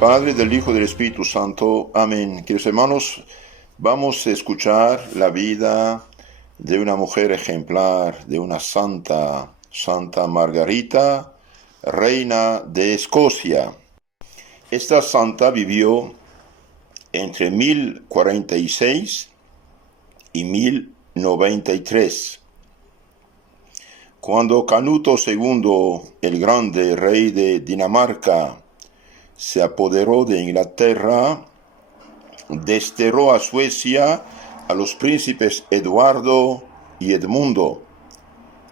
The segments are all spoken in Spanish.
Padre, del Hijo y del Espíritu Santo. Amén. Queridos hermanos, vamos a escuchar la vida de una mujer ejemplar, de una santa, Santa Margarita, reina de Escocia. Esta santa vivió entre 1046 y 1093. Cuando Canuto II, el Grande, rey de Dinamarca, se apoderó de Inglaterra, desterró a Suecia a los príncipes Eduardo y Edmundo,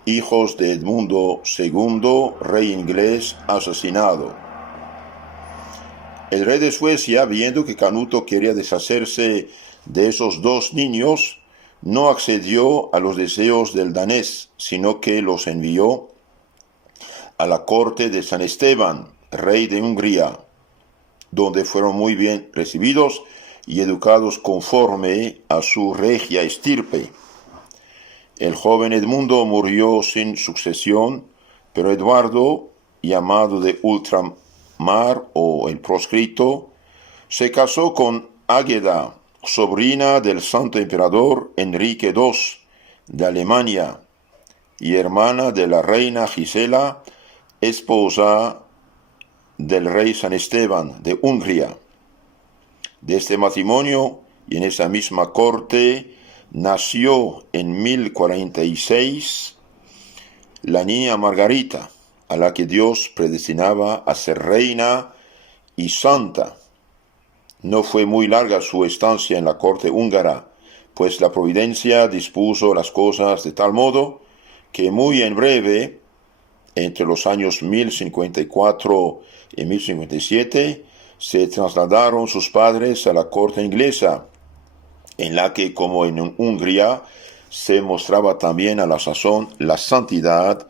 hijos de Edmundo II, rey inglés asesinado. El rey de Suecia, viendo que Canuto quería deshacerse de esos dos niños, no accedió a los deseos del danés, sino que los envió a la corte de San Esteban, rey de Hungría, donde fueron muy bien recibidos y educados conforme a su regia estirpe. El joven Edmundo murió sin sucesión, pero Eduardo, llamado de Ultramar o el proscrito, se casó con Águeda, sobrina del santo emperador Enrique II de Alemania y hermana de la reina Gisela, esposa del rey San Esteban de Hungría. De este matrimonio y en esa misma corte nació en 1046 la niña Margarita, a la que Dios predestinaba a ser reina y santa. No fue muy larga su estancia en la corte húngara, pues la providencia dispuso las cosas de tal modo que muy en breve, entre los años 1054 y 1057, se trasladaron sus padres a la corte inglesa, en la que, como en Hungría, se mostraba también a la sazón la santidad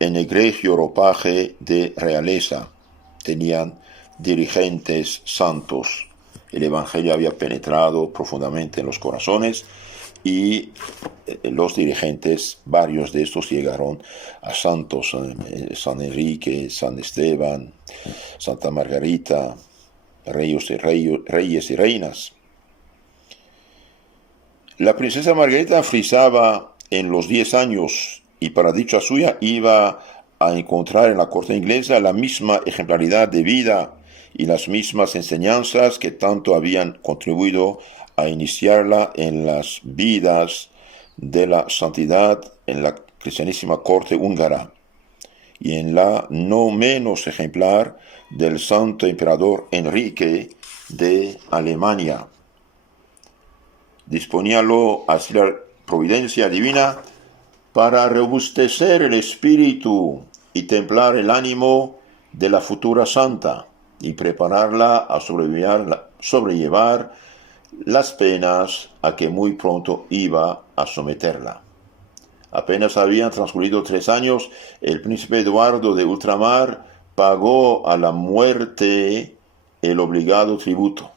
en egregio ropaje de realeza. Tenían dirigentes santos. El Evangelio había penetrado profundamente en los corazones y los dirigentes, varios de estos llegaron a santos, San Enrique, San Esteban, Santa Margarita, reyes y reinas. La princesa Margarita frisaba en los 10 años y para dicha suya iba a encontrar en la corte inglesa la misma ejemplaridad de vida y las mismas enseñanzas que tanto habían contribuido a iniciarla en las vidas de la santidad en la cristianísima corte húngara y en la no menos ejemplar del santo emperador Enrique de Alemania. Disponíalo así la providencia divina para robustecer el espíritu y templar el ánimo de la futura santa y prepararla a sobrellevar las penas a que muy pronto iba a someterla. Apenas habían transcurrido 3 años, el príncipe Eduardo de Ultramar pagó a la muerte el obligado tributo.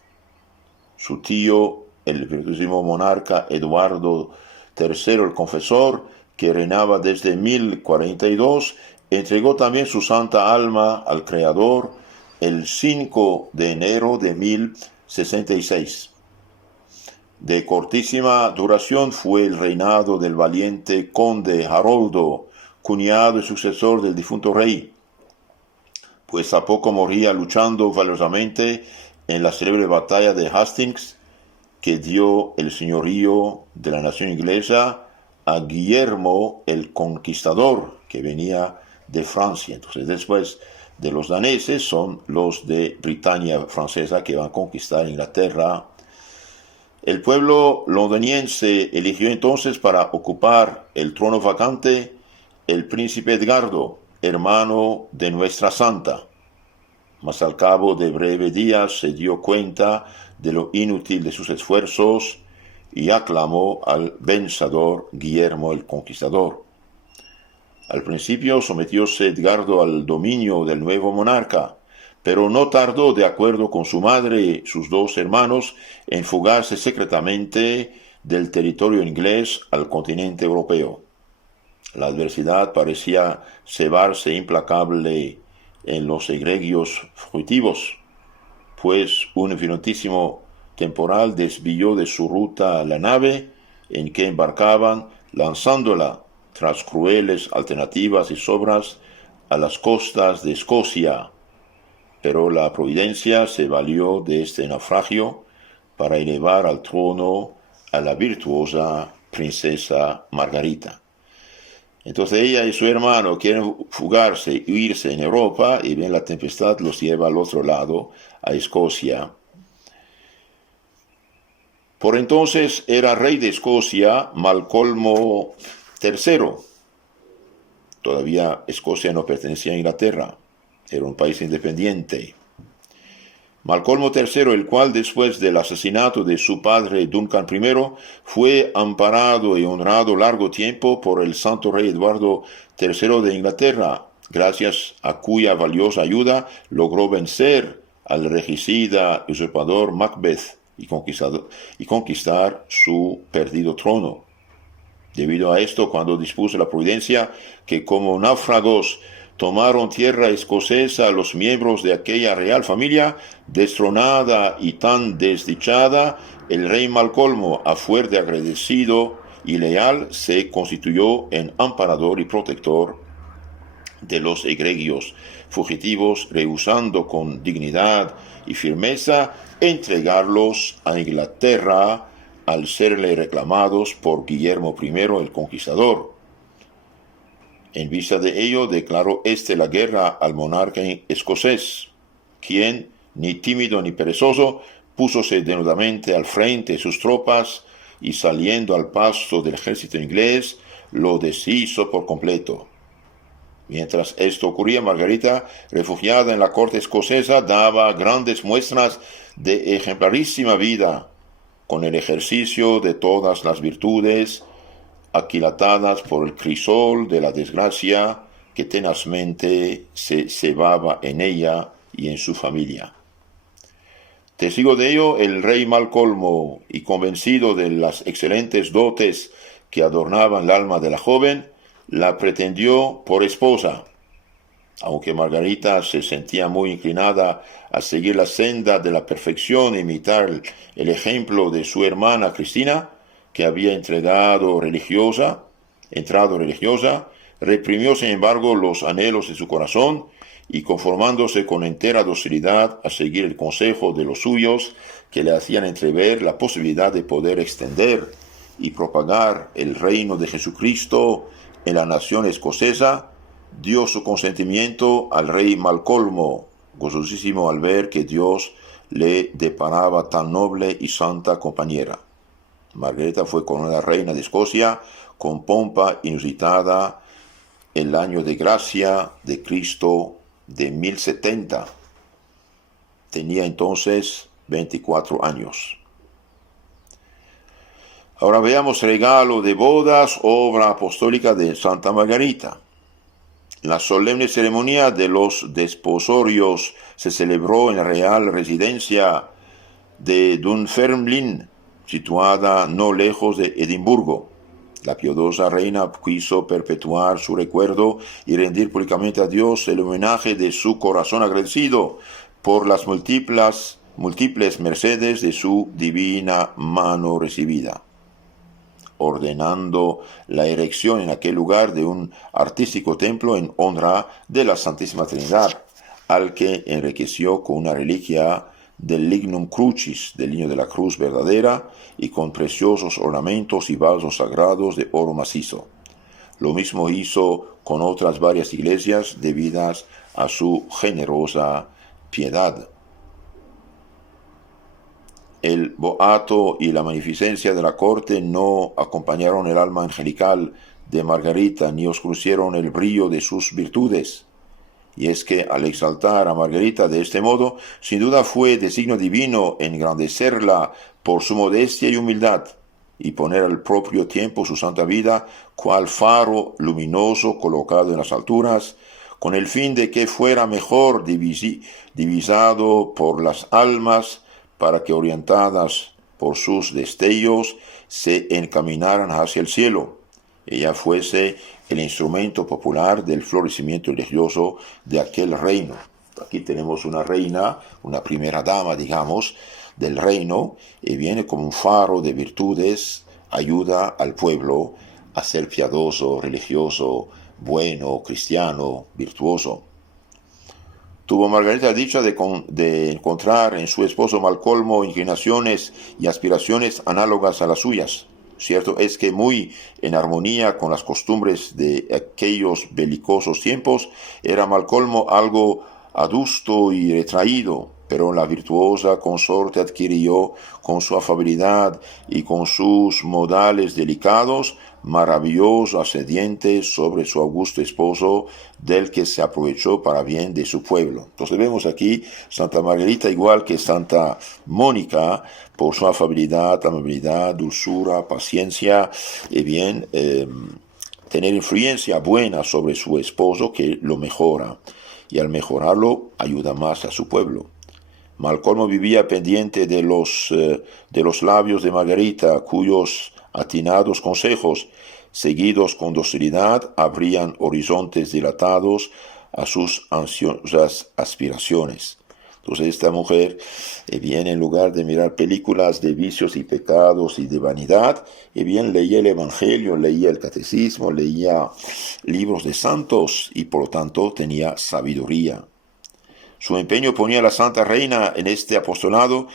Su tío, el virtuosísimo monarca Eduardo III el Confesor, que reinaba desde 1042, entregó también su santa alma al Creador el 5 de enero de 1066. De cortísima duración fue el reinado del valiente conde Haroldo, cuñado y sucesor del difunto rey, pues a poco moría luchando valorosamente en la célebre batalla de Hastings, que dio el señorío de la nación inglesa a Guillermo el Conquistador, que venía de Francia. Entonces, después de los daneses son los de Britania francesa, que van a conquistar Inglaterra. El pueblo londiniense eligió entonces para ocupar el trono vacante el príncipe Edgardo, hermano de nuestra santa. Mas al cabo de breves días se dio cuenta de lo inútil de sus esfuerzos y aclamó al vencedor Guillermo el Conquistador. Al principio sometióse Edgardo al dominio del nuevo monarca, pero no tardó, de acuerdo con su madre y sus 2 hermanos, en fugarse secretamente del territorio inglés al continente europeo. La adversidad parecía cebarse implacable en los egregios fugitivos. pues un violentísimo temporal desvió de su ruta la nave en que embarcaban, lanzándola tras crueles alternativas y sobras a las costas de Escocia. Pero la providencia se valió de este naufragio para elevar al trono a la virtuosa princesa Margarita. Entonces ella y su hermano quieren fugarse, huirse en Europa, y bien la tempestad los lleva al otro lado, a Escocia. Por entonces era rey de Escocia Malcolmo III. Todavía Escocia no pertenecía a Inglaterra, era un país independiente. Malcolmo III, el cual después del asesinato de su padre Duncan I, fue amparado y honrado largo tiempo por el santo rey Eduardo III de Inglaterra, gracias a cuya valiosa ayuda logró vencer al regicida usurpador Macbeth y conquistar su perdido trono. Debido a esto, cuando dispuso la providencia que como náufragos tomaron tierra escocesa los miembros de aquella real familia, destronada y tan desdichada, el rey Malcolmo, a fuer de agradecido y leal, se constituyó en amparador y protector de los egregios fugitivos, rehusando con dignidad y firmeza entregarlos a Inglaterra al serle reclamados por Guillermo I el Conquistador. En vista de ello, declaró la guerra al monarca escocés, quien, ni tímido ni perezoso, púsose denudamente al frente de sus tropas y saliendo al paso del ejército inglés, lo deshizo por completo. Mientras esto ocurría, Margarita, refugiada en la corte escocesa, daba grandes muestras de ejemplarísima vida, con el ejercicio de todas las virtudes, aquilatadas por el crisol de la desgracia que tenazmente se cebaba en ella y en su familia. Testigo de ello, el rey Malcolmo, y convencido de las excelentes dotes que adornaban el alma de la joven, la pretendió por esposa. Aunque Margarita se sentía muy inclinada a seguir la senda de la perfección e imitar el ejemplo de su hermana Cristina, que había entrado religiosa, reprimió sin embargo los anhelos de su corazón y conformándose con entera docilidad a seguir el consejo de los suyos que le hacían entrever la posibilidad de poder extender y propagar el reino de Jesucristo en la nación escocesa, dio su consentimiento al rey Malcolmo, gozosísimo al ver que Dios le deparaba tan noble y santa compañera. Margarita fue coronada reina de Escocia con pompa inusitada el año de gracia de Cristo de 1070. Tenía entonces 24 años. Ahora veamos regalo de bodas, obra apostólica de Santa Margarita. La solemne ceremonia de los desposorios se celebró en la real residencia de Dunfermline, situada no lejos de Edimburgo. La piadosa reina quiso perpetuar su recuerdo y rendir públicamente a Dios el homenaje de su corazón agradecido por las múltiples mercedes de su divina mano recibida, ordenando la erección en aquel lugar de un artístico templo en honra de la Santísima Trinidad, al que enriqueció con una reliquia del lignum crucis, del lignio de la cruz verdadera, y con preciosos ornamentos y vasos sagrados de oro macizo. Lo mismo hizo con otras varias iglesias debidas a su generosa piedad. El boato y la magnificencia de la corte no acompañaron el alma angelical de Margarita, ni oscurecieron el brillo de sus virtudes. Y es que al exaltar a Margarita de este modo, sin duda fue designio divino engrandecerla por su modestia y humildad, y poner al propio tiempo su santa vida cual faro luminoso colocado en las alturas, con el fin de que fuera mejor divisado por las almas, para que orientadas por sus destellos se encaminaran hacia el cielo. Ella fuese el instrumento popular del florecimiento religioso de aquel reino. Aquí tenemos una reina, una primera dama, digamos, del reino, y viene como un faro de virtudes, ayuda al pueblo a ser piadoso, religioso, bueno, cristiano, virtuoso. Tuvo Margarita dicha de encontrar en su esposo Malcolmo inclinaciones y aspiraciones análogas a las suyas. Cierto es que muy en armonía con las costumbres de aquellos belicosos tiempos, era Malcolmo algo adusto y retraído, pero la virtuosa consorte adquirió con su afabilidad y con sus modales delicados maravilloso ascendiente sobre su augusto esposo, del que se aprovechó para bien de su pueblo. Entonces vemos aquí Santa Margarita, igual que Santa Mónica, por su afabilidad, amabilidad, dulzura, paciencia, y bien, tener influencia buena sobre su esposo, que lo mejora, y al mejorarlo ayuda más a su pueblo. Malcolmo vivía pendiente de los labios de Margarita, cuyos atinados consejos, seguidos con docilidad, abrían horizontes dilatados a sus ansiosas aspiraciones. Entonces esta mujer bien, en lugar de mirar películas de vicios y pecados y de vanidad, bien leía el Evangelio, leía el Catecismo, leía libros de santos y por lo tanto tenía sabiduría. Su empeño ponía a la Santa Reina en este apostolado,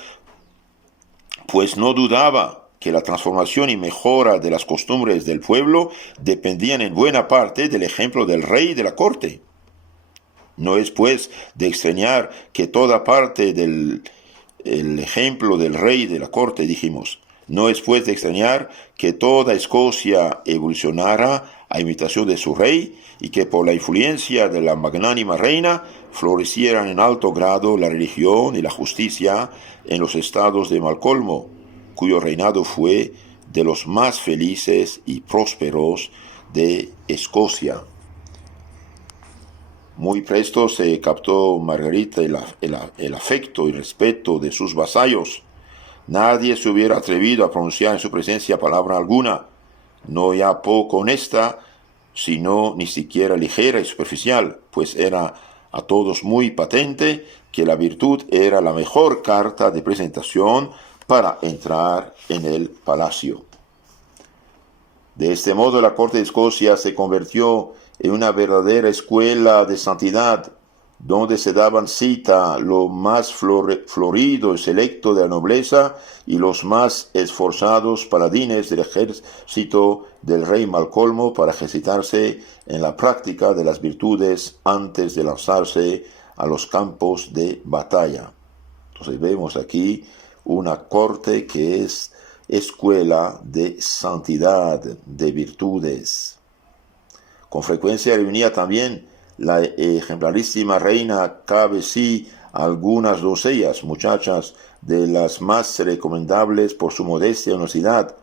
pues no dudaba que la transformación y mejora de las costumbres del pueblo dependían en buena parte del ejemplo del rey de la corte. No es pues de extrañar que toda parte del ejemplo del rey de la corte, dijimos, no es pues de extrañar que toda Escocia evolucionara a imitación de su rey y que por la influencia de la magnánima reina florecieran en alto grado la religión y la justicia en los estados de Malcolmo, cuyo reinado fue de los más felices y prósperos de Escocia. Muy presto se captó Margarita el afecto y respeto de sus vasallos. Nadie se hubiera atrevido a pronunciar en su presencia palabra alguna, no ya poco honesta, sino ni siquiera ligera y superficial, pues era a todos muy patente que la virtud era la mejor carta de presentación para entrar en el palacio. De este modo la corte de Escocia se convirtió en una verdadera escuela de santidad, donde se daban cita lo más florido y selecto de la nobleza y los más esforzados paladines del ejército del rey Malcolmo para ejercitarse en la práctica de las virtudes antes de lanzarse a los campos de batalla. Entonces vemos aquí una corte que es escuela de santidad, de virtudes. Con frecuencia reunía también la ejemplarísima reina Cabesí algunas doncellas, muchachas de las más recomendables por su modestia y honestidad,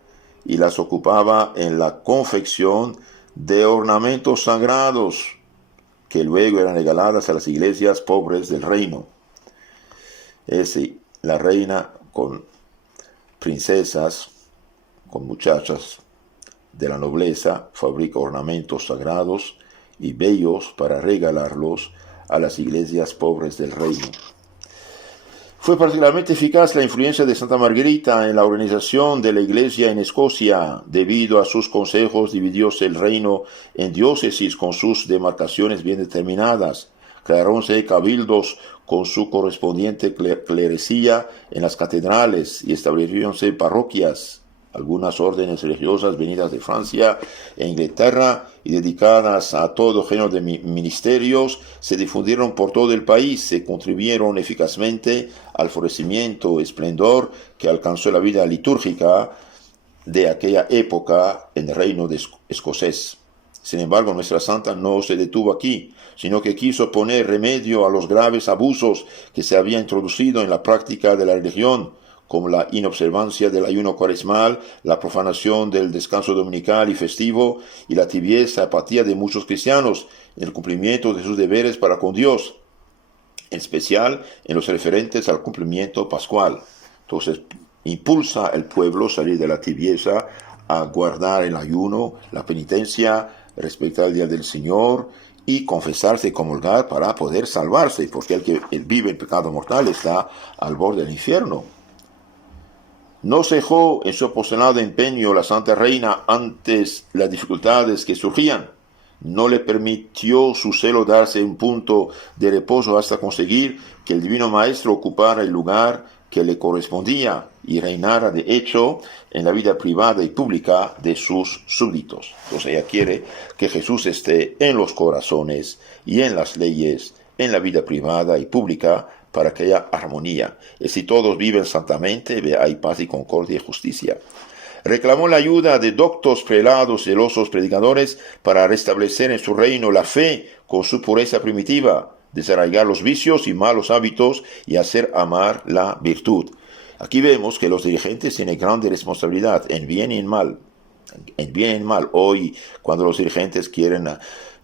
y las ocupaba en la confección de ornamentos sagrados que luego eran regaladas a las iglesias pobres del reino. La reina con princesas, con muchachas de la nobleza, fabrica ornamentos sagrados y bellos para regalarlos a las iglesias pobres del reino. Fue particularmente eficaz la influencia de Santa Margarita en la organización de la iglesia en Escocia. Debido a sus consejos dividióse el reino en diócesis con sus demarcaciones bien determinadas. Crearonse cabildos con su correspondiente clerecía en las catedrales y establecieronse parroquias, algunas órdenes religiosas venidas de Francia e Inglaterra y dedicadas a todo género de ministerios se difundieron por todo el país, se contribuyeron eficazmente al florecimiento y esplendor que alcanzó la vida litúrgica de aquella época en el reino escocés. Sin embargo, nuestra santa no se detuvo aquí, sino que quiso poner remedio a los graves abusos que se habían introducido en la práctica de la religión, como la inobservancia del ayuno cuaresmal, la profanación del descanso dominical y festivo, y la tibieza, apatía de muchos cristianos en el cumplimiento de sus deberes para con Dios, en especial en los referentes al cumplimiento pascual. Entonces, impulsa al pueblo a salir de la tibieza, a guardar el ayuno, la penitencia, respetar el día del Señor y confesarse y comulgar para poder salvarse, porque el que vive en pecado mortal está al borde del infierno. No cejó en su apostolado empeño la Santa Reina antes las dificultades que surgían. No le permitió su celo darse un punto de reposo hasta conseguir que el Divino Maestro ocupara el lugar que le correspondía y reinara de hecho en la vida privada y pública de sus súbditos. Entonces ella quiere que Jesús esté en los corazones y en las leyes, en la vida privada y pública, para que haya armonía. Y si todos viven santamente, hay paz y concordia y justicia. Reclamó la ayuda de doctos, prelados, celosos predicadores para restablecer en su reino la fe con su pureza primitiva, desarraigar los vicios y malos hábitos y hacer amar la virtud. Aquí vemos que los dirigentes tienen grande responsabilidad en bien y en mal. En bien y en mal. Hoy, cuando los dirigentes quieren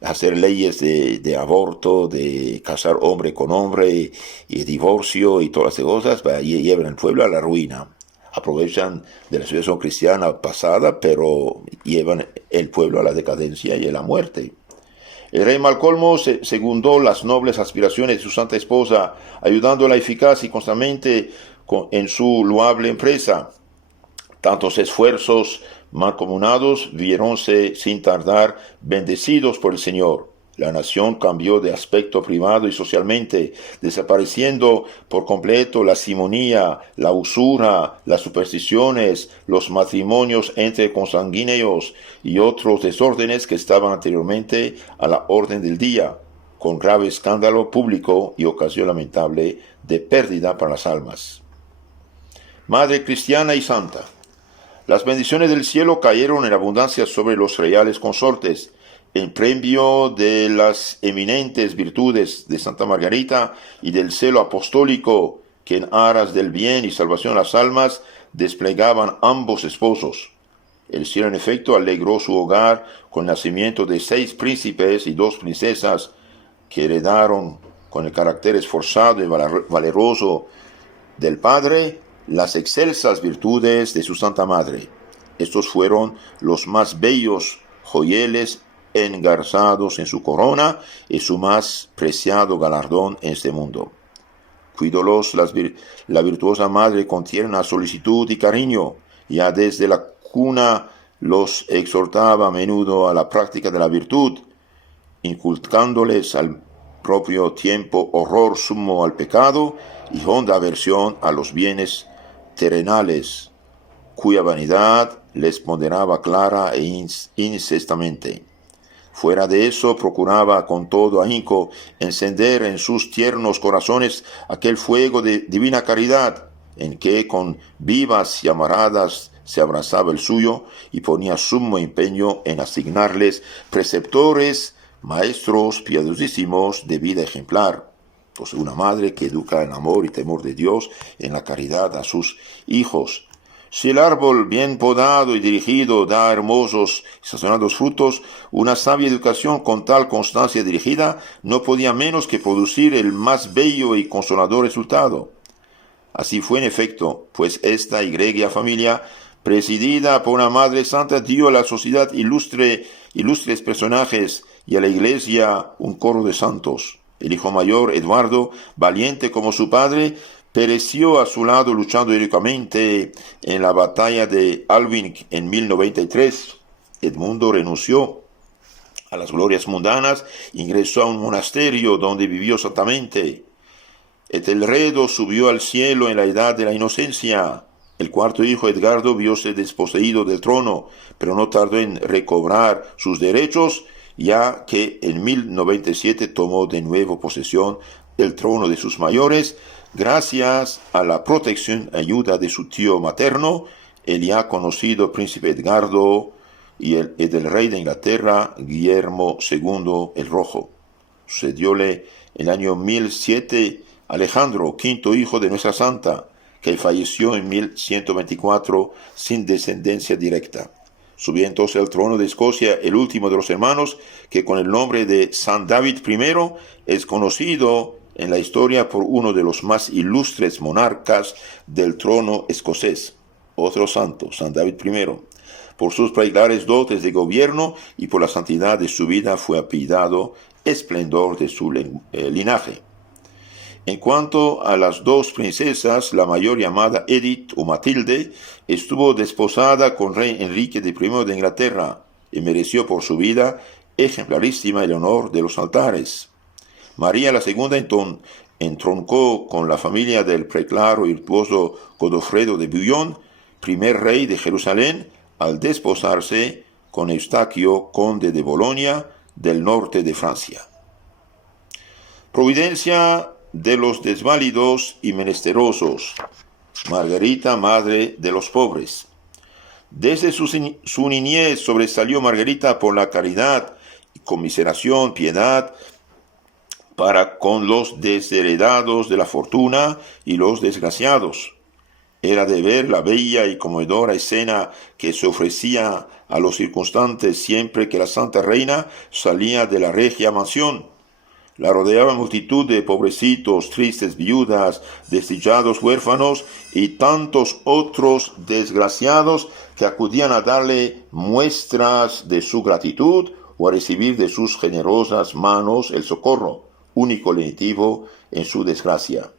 hacer leyes de aborto, de casar hombre con hombre y divorcio y todas las cosas, y llevan al pueblo a la ruina. Aprovechan de la situación cristiana pasada, pero llevan el pueblo a la decadencia y a la muerte. El rey Malcolmo segundó las nobles aspiraciones de su santa esposa, ayudándola eficaz y constantemente en su loable empresa. Tantos esfuerzos mancomunados viéronse sin tardar bendecidos por el Señor. La nación cambió de aspecto privado y socialmente, desapareciendo por completo la simonía, la usura, las supersticiones, los matrimonios entre consanguíneos y otros desórdenes que estaban anteriormente a la orden del día, con grave escándalo público y ocasión lamentable de pérdida para las almas. Madre cristiana y santa, las bendiciones del cielo cayeron en abundancia sobre los reales consortes, en premio de las eminentes virtudes de Santa Margarita y del celo apostólico que en aras del bien y salvación de las almas desplegaban ambos esposos. El cielo en efecto alegró su hogar con el nacimiento de 6 príncipes y 2 princesas que heredaron con el carácter esforzado y valeroso del padre las excelsas virtudes de su Santa Madre. Estos fueron los más bellos joyeles engarzados en su corona y su más preciado galardón en este mundo. Cuidólos la virtuosa madre con tierna solicitud y cariño. Ya desde la cuna los exhortaba a menudo a la práctica de la virtud, inculcándoles al propio tiempo horror sumo al pecado y honda aversión a los bienes terrenales, cuya vanidad les ponderaba clara e incestamente. Fuera de eso, procuraba con todo ahínco encender en sus tiernos corazones aquel fuego de divina caridad, en que con vivas llamaradas se abrazaba el suyo y ponía sumo empeño en asignarles preceptores, maestros piadosísimos de vida ejemplar. Pues una madre que educa en amor y temor de Dios, en la caridad a sus hijos. Si el árbol bien podado y dirigido da hermosos y sazonados frutos, una sabia educación con tal constancia dirigida no podía menos que producir el más bello y consolador resultado. Así fue en efecto, pues esta egregia familia, presidida por una Madre Santa, dio a la sociedad ilustres personajes y a la Iglesia un coro de santos. El hijo mayor, Eduardo, valiente como su padre, pereció a su lado luchando heroicamente en la batalla de Alvin en 1093. Edmundo renunció a las glorias mundanas, ingresó a un monasterio donde vivió santamente. Etelredo subió al cielo en la edad de la inocencia. El cuarto hijo, Edgardo, vióse desposeído del trono, pero no tardó en recobrar sus derechos, ya que en 1097 tomó de nuevo posesión del trono de sus mayores, gracias a la protección y ayuda de su tío materno, el ya conocido príncipe Edgardo, y del rey de Inglaterra, Guillermo II el Rojo. Sucedióle en el año 1007 Alejandro, quinto hijo de nuestra santa, que falleció en 1124 sin descendencia directa. Subió entonces al trono de Escocia el último de los hermanos, que con el nombre de San David I es conocido en la historia por uno de los más ilustres monarcas del trono escocés. Otro santo, San David I, por sus particulares dotes de gobierno y por la santidad de su vida fue apellidado esplendor de su linaje. En cuanto a las dos princesas, la mayor llamada Edith o Matilde estuvo desposada con rey Enrique I de Inglaterra y mereció por su vida ejemplarísima el honor de los altares. María la segunda entroncó con la familia del preclaro y virtuoso Godofredo de Bouillon, primer rey de Jerusalén, al desposarse con Eustaquio, conde de Bolonia, del norte de Francia. Providencia de los desválidos y menesterosos. Margarita, madre de los pobres. Desde su niñez sobresalió Margarita por la caridad, conmiseración, piedad para con los desheredados de la fortuna y los desgraciados. Era de ver la bella y conmovedora escena que se ofrecía a los circunstantes siempre que la Santa Reina salía de la regia mansión. La rodeaba multitud de pobrecitos, tristes viudas, desdichados huérfanos y tantos otros desgraciados que acudían a darle muestras de su gratitud o a recibir de sus generosas manos el socorro, único lenitivo en su desgracia.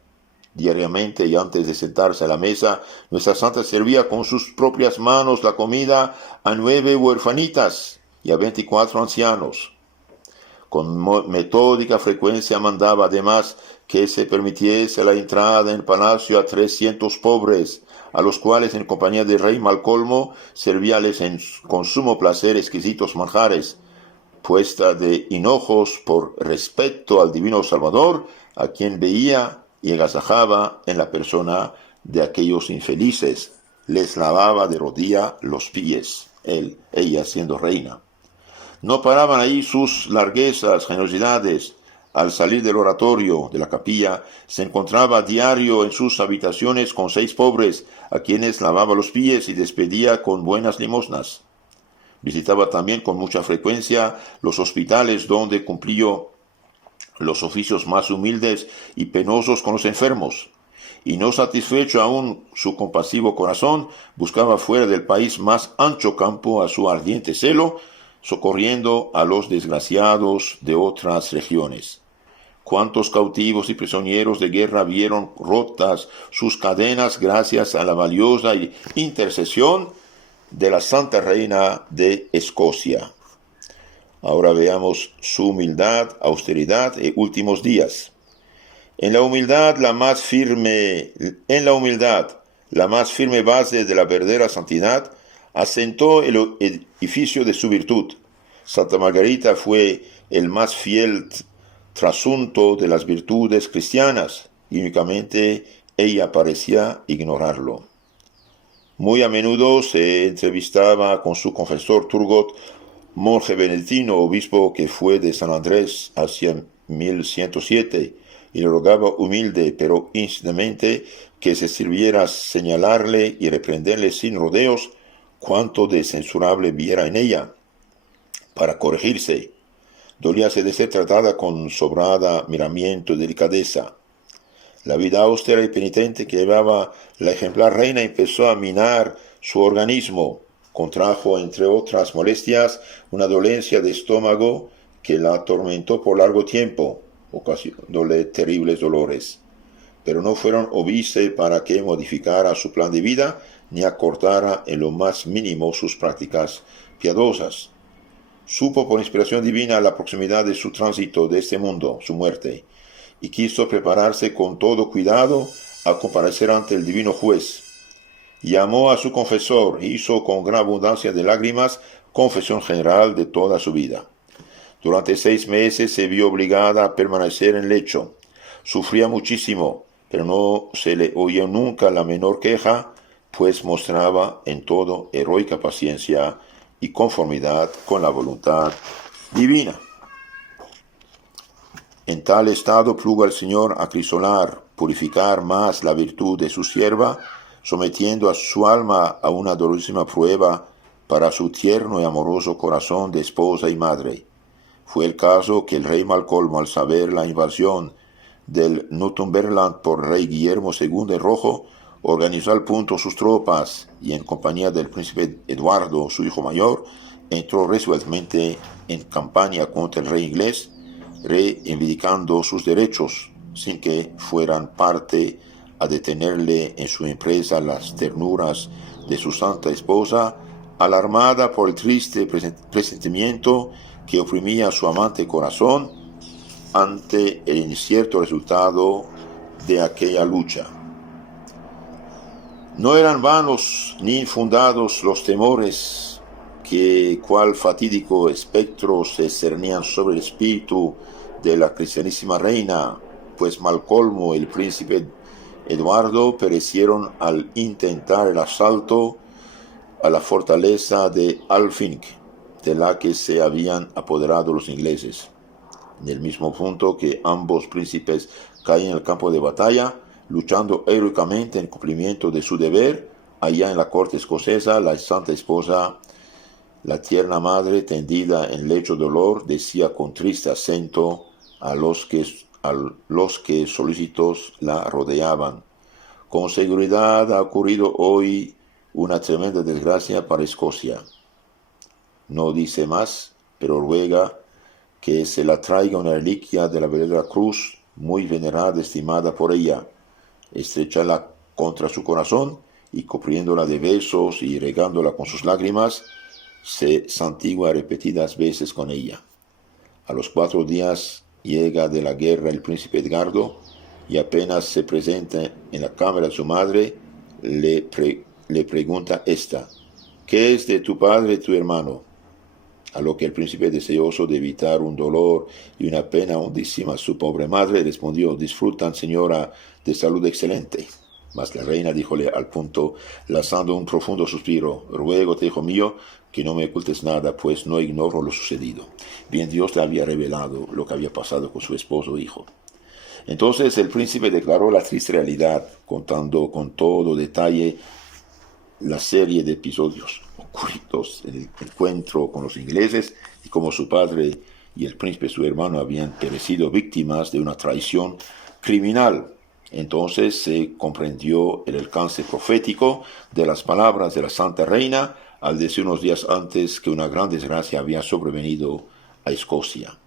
Diariamente y antes de sentarse a la mesa, nuestra santa servía con sus propias manos la comida a 9 huérfanitas y a 24 ancianos. Con metódica frecuencia mandaba además que se permitiese la entrada en el palacio a 300 pobres, a los cuales en compañía del rey Malcolmo servíales con sumo placer exquisitos manjares, puesta de hinojos por respeto al divino Salvador, a quien veía y agasajaba en la persona de aquellos infelices. Les lavaba de rodilla los pies, ella siendo reina. No paraban ahí sus larguezas, generosidades. Al salir del oratorio de la capilla, se encontraba a diario en sus habitaciones con 6 pobres, a quienes lavaba los pies y despedía con buenas limosnas. Visitaba también con mucha frecuencia los hospitales donde cumplió los oficios más humildes y penosos con los enfermos. Y no satisfecho aún su compasivo corazón, buscaba fuera del país más ancho campo a su ardiente celo, socorriendo a los desgraciados de otras regiones. Cuántos cautivos y prisioneros de guerra vieron rotas sus cadenas gracias a la valiosa intercesión de la Santa Reina de Escocia. Ahora veamos su humildad, austeridad y últimos días. En la humildad la más firme base de la verdadera santidad, asentó el edificio de su virtud. Santa Margarita fue el más fiel trasunto de las virtudes cristianas, y únicamente ella parecía ignorarlo. Muy a menudo se entrevistaba con su confesor Turgot, monje benedictino, obispo que fue de San Andrés hacia 1107, y le rogaba humilde pero insistidamente que se sirviera señalarle y reprenderle sin rodeos cuanto de censurable viera en ella, para corregirse. Dolíase de ser tratada con sobrada miramiento y delicadeza. La vida austera y penitente que llevaba la ejemplar reina empezó a minar su organismo. Contrajo, entre otras molestias, una dolencia de estómago que la atormentó por largo tiempo, ocasionándole terribles dolores. Pero no fueron óbice para que modificara su plan de vida, ni acortara en lo más mínimo sus prácticas piadosas. Supo por inspiración divina la proximidad de su tránsito de este mundo, su muerte, y quiso prepararse con todo cuidado a comparecer ante el divino juez. Llamó a su confesor e hizo con gran abundancia de lágrimas confesión general de toda su vida. Durante 6 meses se vio obligada a permanecer en lecho. Sufría muchísimo, pero no se le oyó nunca la menor queja, pues mostraba en todo heroica paciencia y conformidad con la voluntad divina. En tal estado plugo al Señor acrisolar, purificar más la virtud de su sierva, sometiendo a su alma a una dolorosísima prueba para su tierno y amoroso corazón de esposa y madre. Fue el caso que el rey Malcolmo, al saber la invasión del Northumberland por rey Guillermo II el Rojo, organizó al punto sus tropas y en compañía del príncipe Eduardo, su hijo mayor, entró resueltamente en campaña contra el rey inglés, reivindicando sus derechos, sin que fueran parte a detenerle en su empresa las ternuras de su santa esposa, alarmada por el triste presentimiento que oprimía su amante corazón ante el incierto resultado de aquella lucha. No eran vanos ni infundados los temores que, cual fatídico espectro, se cernían sobre el espíritu de la cristianísima reina, pues Malcolmo y el príncipe Eduardo perecieron al intentar el asalto a la fortaleza de Alfink, de la que se habían apoderado los ingleses. En el mismo punto que ambos príncipes caían en el campo de batalla, luchando heroicamente en cumplimiento de su deber, allá en la corte escocesa, la santa esposa, la tierna madre, tendida en lecho de dolor, decía con triste acento a los que solícitos la rodeaban: con seguridad ha ocurrido hoy una tremenda desgracia para Escocia. No dice más, pero ruega que se la traiga una reliquia de la verdadera cruz, muy venerada, estimada por ella. Estréchala contra su corazón y, cubriéndola de besos y regándola con sus lágrimas, se santigua repetidas veces con ella. A los 4 días llega de la guerra el príncipe Edgardo, y apenas se presenta en la cámara de su madre, le pregunta esta: ¿qué es de tu padre y tu hermano? A lo que el príncipe, deseoso de evitar un dolor y una pena hondísima a su pobre madre, respondió: disfrutan, señora, de salud excelente. Mas la reina díjole al punto, lanzando un profundo suspiro: ruégote, hijo mío, que no me ocultes nada, pues no ignoro lo sucedido. Bien, Dios le había revelado lo que había pasado con su esposo e hijo. Entonces el príncipe declaró la triste realidad, contando con todo detalle la serie de episodios ocurridos en el encuentro con los ingleses y cómo su padre y el príncipe, su hermano, habían perecido víctimas de una traición criminal. Entonces se comprendió el alcance profético de las palabras de la Santa Reina al decir unos días antes que una gran desgracia había sobrevenido a Escocia.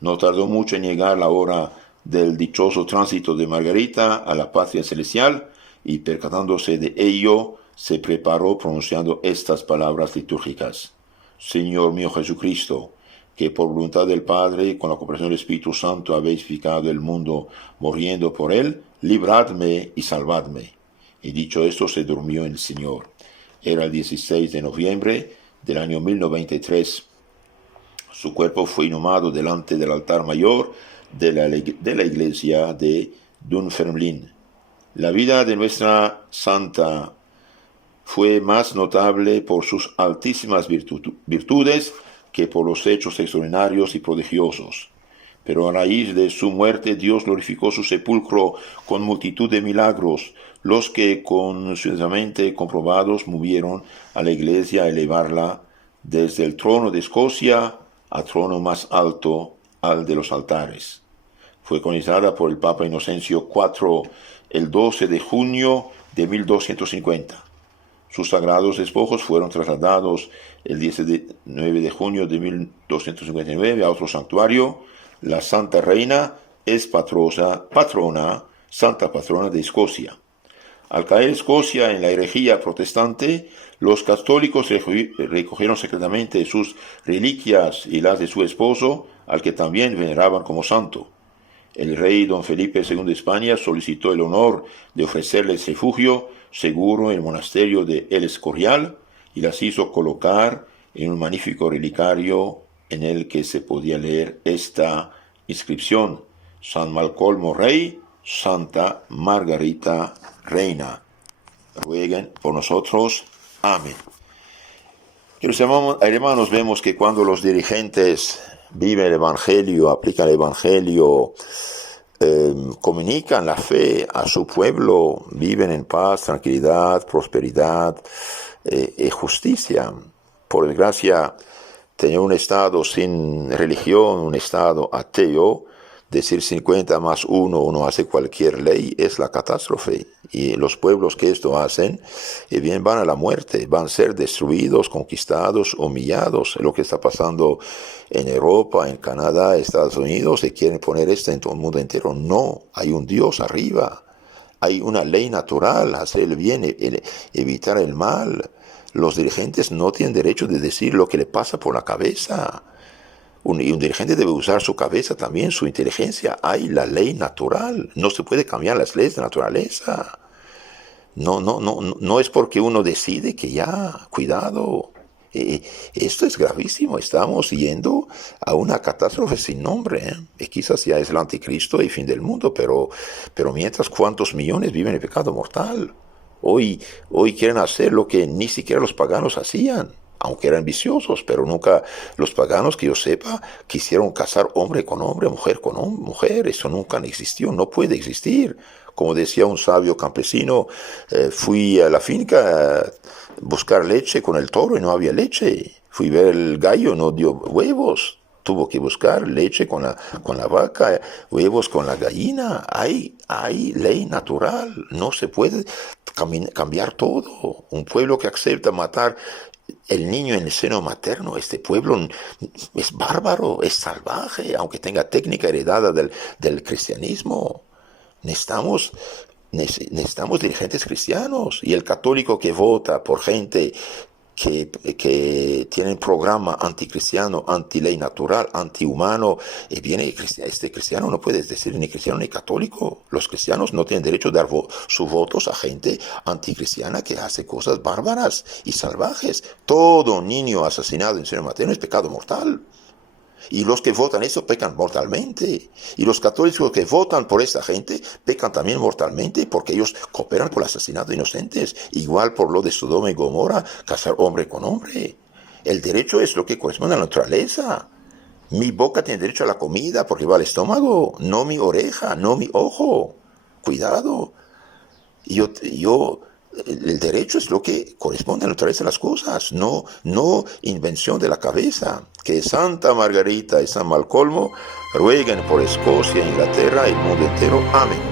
No tardó mucho en llegar la hora del dichoso tránsito de Margarita a la patria celestial, y percatándose de ello, se preparó pronunciando estas palabras litúrgicas: Señor mío Jesucristo, que por voluntad del Padre y con la cooperación del Espíritu Santo habéis vivificado el mundo muriendo por él, libradme y salvadme. Y dicho esto, se durmió en el Señor. Era el 16 de noviembre del año 1093. Su cuerpo fue inhumado delante del altar mayor de la iglesia de Dunfermline. La vida de nuestra santa fue más notable por sus altísimas virtudes que por los hechos extraordinarios y prodigiosos. Pero a raíz de su muerte, Dios glorificó su sepulcro con multitud de milagros, los que, concienzudamente comprobados, movieron a la iglesia a elevarla desde el trono de Escocia al trono más alto, al de los altares. Fue canonizada por el Papa Inocencio IV el 12 de junio de 1250. Sus sagrados despojos fueron trasladados el 19 de junio de 1259 a otro santuario. La Santa Reina es patrona, santa patrona de Escocia. Al caer Escocia en la herejía protestante, los católicos recogieron secretamente sus reliquias y las de su esposo, al que también veneraban como santo. El rey don Felipe II de España solicitó el honor de ofrecerles refugio seguro en el monasterio de El Escorial y las hizo colocar en un magnífico relicario en el que se podía leer esta inscripción: San Malcolmo Rey, Santa Margarita Reina. Rueguen por nosotros. Amén. Queridos hermanos, vemos que cuando los dirigentes viven el Evangelio, aplican el Evangelio, comunican la fe a su pueblo, viven en paz, tranquilidad, prosperidad y justicia. Por desgracia, tener un Estado sin religión, un Estado ateo, Decir 50 más uno hace cualquier ley, es la catástrofe. Y los pueblos que esto hacen, bien van a la muerte, van a ser destruidos, conquistados, humillados. Lo que está pasando en Europa, en Canadá, Estados Unidos, se quieren poner esto en todo el mundo entero. No, hay un Dios arriba. Hay una ley natural, hacer el bien, evitar el mal. Los dirigentes no tienen derecho de decir lo que le pasa por la cabeza. Y un dirigente debe usar su cabeza también, su inteligencia. Hay la ley natural. No se puede cambiar las leyes de naturaleza. No es porque uno decide que ya, cuidado. Esto es gravísimo. Estamos yendo a una catástrofe sin nombre. Quizás ya es el anticristo y fin del mundo, pero mientras, ¿cuántos millones viven en pecado mortal? Hoy quieren hacer lo que ni siquiera los paganos hacían, aunque eran viciosos, pero nunca los paganos, que yo sepa, quisieron casar hombre con hombre, mujer con mujer. Eso nunca existió, no puede existir. Como decía un sabio campesino, fui a la finca a buscar leche con el toro y no había leche. Fui a ver el gallo, no dio huevos. Tuvo que buscar leche con la vaca, huevos con la gallina. Hay ley natural, no se puede cambiar todo. Un pueblo que acepta matar el niño en el seno materno, este pueblo es bárbaro, es salvaje, aunque tenga técnica heredada del cristianismo. Necesitamos dirigentes cristianos, y el católico que vota por gente que tienen programa anticristiano, anti-ley natural, antihumano, este cristiano no puede decir ni cristiano ni católico. Los cristianos no tienen derecho a dar sus votos a gente anticristiana que hace cosas bárbaras y salvajes. Todo niño asesinado en seno materno es pecado mortal. Y los que votan eso pecan mortalmente. Y los católicos que votan por esta gente pecan también mortalmente, porque ellos cooperan por el asesinato de inocentes. Igual por lo de Sodoma y Gomorra, casar hombre con hombre. El derecho es lo que corresponde a la naturaleza. Mi boca tiene derecho a la comida porque va al estómago, no mi oreja, no mi ojo. Cuidado. El derecho es lo que corresponde a la naturaleza de las cosas, no invención de la cabeza. Que Santa Margarita y San Malcolmo rueguen por Escocia, Inglaterra y el mundo entero. Amén.